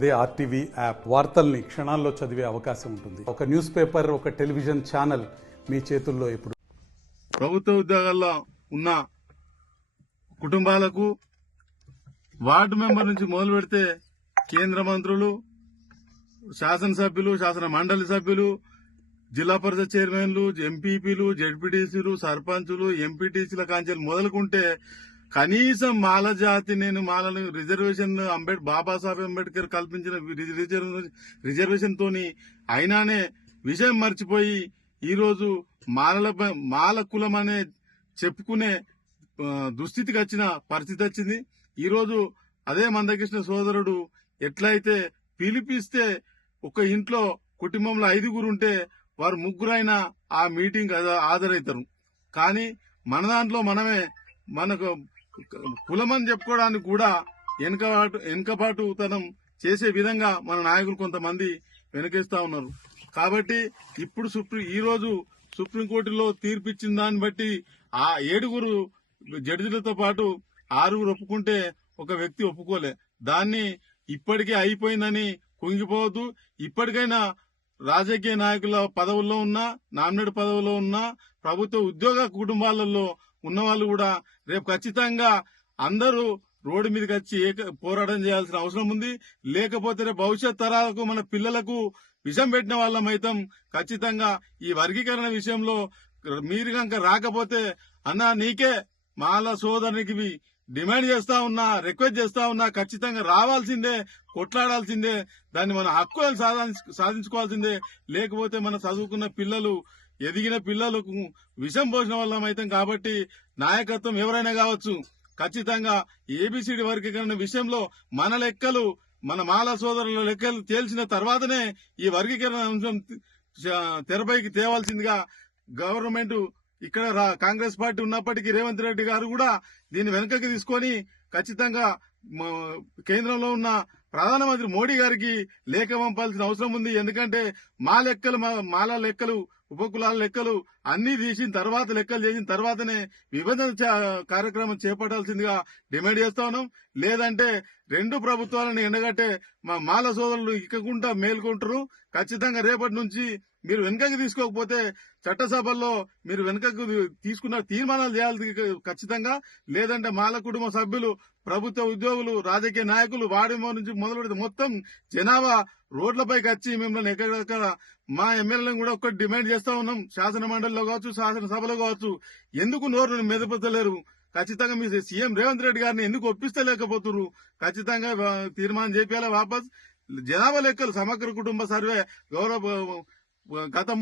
అదే RTV app వార్తల్ని క్షణాల్లో చదివే అవకాశం ఉంటుంది. ఒక న్యూస్ పేపర్, ఒక టెలివిజన్ ఛానల్ మీ చేతుల్లో ఇప్పుడు. ప్రభుత్వ ఉద్యోగాల్లో ఉన్న కుటుంబాలకు వార్డు మెంబర్ నుంచి మొదలు పెడితే కేంద్ర మంత్రులు, శాసనసభ్యులు, శాసన మండలి సభ్యులు, జిల్లా పరిషత్ చైర్మన్లు, ఎంపీపీలు, జెడ్పీటీసీలు, సర్పంచులు, ఎంపీటీసీల కాంచెలు మొదలుకుంటే కనీసం మాల జాతి మాలను రిజర్వేషన్ బాబాసాహెబ్ అంబేద్కర్ కల్పించిన రిజర్వేషన్ తోని అయినానే విషయం మర్చిపోయి ఈరోజు మాల కులం అనే చెప్పుకునే దుస్థితికి వచ్చిన పరిస్థితి వచ్చింది. ఈరోజు అదే మందకృష్ణ సోదరుడు ఎట్లయితే పిలిపిస్తే ఒక ఇంట్లో కుటుంబంలో 5 ఉంటే వారు 3 ఆ మీటింగ్ హాజరవుతారు. కానీ మన దాంట్లో మనమే మనకు కులమని చెప్పుకోవడానికి కూడా వెనుకబాటుతనం చేసే విధంగా మన నాయకులు కొంతమంది వెనకేస్తా ఉన్నారు. కాబట్టి ఇప్పుడు ఈరోజు సుప్రీంకోర్టులో తీర్పిచ్చిన దాన్ని బట్టి ఆ 7 జడ్జిలతో పాటు 6 ఒప్పుకుంటే ఒక వ్యక్తి ఒప్పుకోలే. దాన్ని ఇప్పటికే అయిపోయిందని కుంగిపోవద్దు. ఇప్పటికైనా రాజకీయ నాయకుల పదవుల్లో ఉన్నా, నామినేట్ పదవుల్లో ఉన్నా, ప్రభుత్వ ఉద్యోగ కుటుంబాలలో ఉన్న వాళ్ళు కూడా రేపు ఖచ్చితంగా అందరూ రోడ్డు మీదకి వచ్చి పోరాటం చేయాల్సిన అవసరం ఉంది. లేకపోతే రేపు భవిష్యత్ తరాలకు మన పిల్లలకు విషం పెట్టిన వాళ్ళమైతం. ఖచ్చితంగా ఈ వర్గీకరణ విషయంలో మీరు కనుక రాకపోతే అన్నా నీకే మాల సోదరునికి డిమాండ్ చేస్తా ఉన్నా, రిక్వెస్ట్ చేస్తా ఉన్నా, ఖచ్చితంగా రావాల్సిందే, కొట్లాడాల్సిందే, దాన్ని మన హక్కులను సాధించుకోవాల్సిందే. లేకపోతే మన చదువుకున్న పిల్లలు, ఎదిగిన పిల్లలకు విషం పోసిన వాళ్ళమైతాం. కాబట్టి నాయకత్వం ఎవరైనా కావచ్చు, ఖచ్చితంగా ఏబిసిడి వర్గీకరణ విషయంలో మన లెక్కలు, మన మాల సోదరుల లెక్కలు తేల్చిన తర్వాతనే ఈ వర్గీకరణ అంశం తెరపైకి తేవాల్సిందిగా గవర్నమెంట్ ఇక్కడ కాంగ్రెస్ పార్టీ ఉన్నప్పటికీ రేవంత్ రెడ్డి గారు కూడా దీన్ని వెనుకకి తీసుకొని ఖచ్చితంగా కేంద్రంలో ఉన్న ప్రధానమంత్రి మోడీ గారికి లేఖ పంపాల్సిన అవసరం ఉంది. ఎందుకంటే మాల లెక్కలు, ఉపకులాల లెక్కలు అన్ని తీసిన తర్వాత, లెక్కలు చేసిన తర్వాతనే విభజన కార్యక్రమం చేపట్టాల్సిందిగా డిమాండ్ చేస్తా ఉన్నాం. లేదంటే 2 ప్రభుత్వాలను ఎండగట్టే మా మాల సోదరులు ఇక్కకుండా మేల్కొంటారు. ఖచ్చితంగా రేపటి నుంచి మీరు వెనుకకి తీసుకోకపోతే చట్టసభల్లో మీరు వెనుకకు తీసుకున్న తీర్మానాలు చేయాలి ఖచ్చితంగా. లేదంటే మాల కుటుంబ సభ్యులు, ప్రభుత్వ ఉద్యోగులు, రాజకీయ నాయకులు, వార్డు నుంచి మొదలు పెడితే మొత్తం జనాభా రోడ్లపైకి వచ్చి మిమ్మల్ని ఎక్కడెక్కడ మా ఎమ్మెల్యేలను కూడా ఒక్కటి డిమాండ్ చేస్తా ఉన్నాం. శాసన మండలిలో కావచ్చు, శాసనసభలో కావచ్చు, ఎందుకు నోరు మెదపలేరు? ఖచ్చితంగా మీ సీఎం రేవంత్ రెడ్డి గారిని ఎందుకు ఒప్పిస్తలేకపోతున్నారు? ఖచ్చితంగా తీర్మానం చేయాలి. వాపస్ జనాభా లెక్కలు, సమగ్ర కుటుంబ సర్వే గతం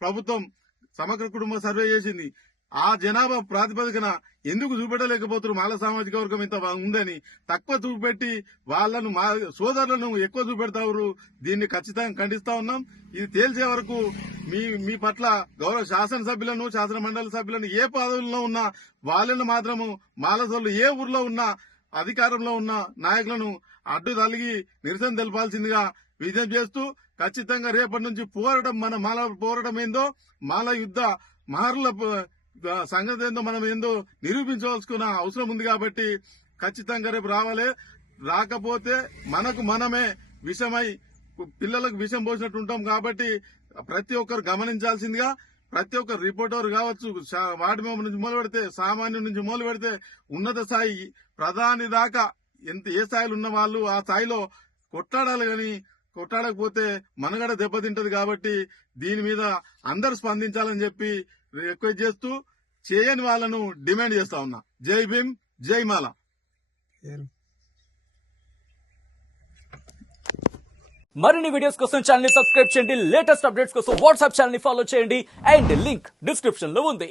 ప్రభుత్వం సమగ్ర కుటుంబ సర్వే చేసింది. ఆ జనాభా ప్రాతిపదికన ఎందుకు చూపెట్టలేకపోతున్నారు? మాల సామాజిక వర్గం ఇంత ఉందని తక్కువ చూపెట్టి వాళ్ళను మా సోదరులను ఎక్కువ చూపెడతారు. దీన్ని ఖచ్చితంగా ఖండిస్తా ఉన్నాం. ఇది తేల్చే వరకు మీ పట్ల గౌరవ శాసనసభ్యులను, శాసన మండలి సభ్యులను, ఏ పదవుల్లో ఉన్నా వాళ్ళను మాత్రము మాల సోదరులు ఏ ఊర్లో ఉన్నా అధికారంలో ఉన్న నాయకులను అడ్డు తలిగి నిరసన తెలపాల్సిందిగా విజ్ఞప్తి చేస్తూ ఖచ్చితంగా రేపటి నుంచి పోరాటం, మన మాల పోరాటం ఏందో, మాల యుద్ధ మహర్ల సంగతి ఏందో మనం ఏందో నిరూపించవలసిన అవసరం ఉంది. కాబట్టి ఖచ్చితంగా రేపు రావాలి. రాకపోతే మనకు మనమే విషమై పిల్లలకు విషం పోసినట్టు ఉంటాం. కాబట్టి ప్రతి ఒక్కరు గమనించాల్సిందిగా, ప్రతి ఒక్క రిపోర్టర్ కావచ్చు, వార్డు మెంబర్ నుంచి మొదలు పెడితే, సామాన్యుల నుంచి మొదలు పెడితే, ఉన్నత స్థాయి ప్రధాని దాకా ఏ స్థాయిలో ఉన్న వాళ్ళు ఆ స్థాయిలో కొట్లాడాలి. కానీ కొట్లాడకపోతే మనగడ దెబ్బతింటది. కాబట్టి దీని మీద అందరు స్పందించాలని చెప్పి రిక్వెస్ట్ చేస్తూ చేయని వాళ్ళను డిమాండ్ చేస్తా ఉన్నా. జై భీమ్, జై మాల. మరిన్ని వీడియోస్ కోసం ఛానల్ ని సబ్స్క్రైబ్ చేయండి. లేటెస్ట్ అప్డేట్స్ కోసం వాట్సాప్ ఛానల్ ని ఫాలో చేయండి. అండ్ లింక్ డిస్క్రిప్షన్ లో ఉంది.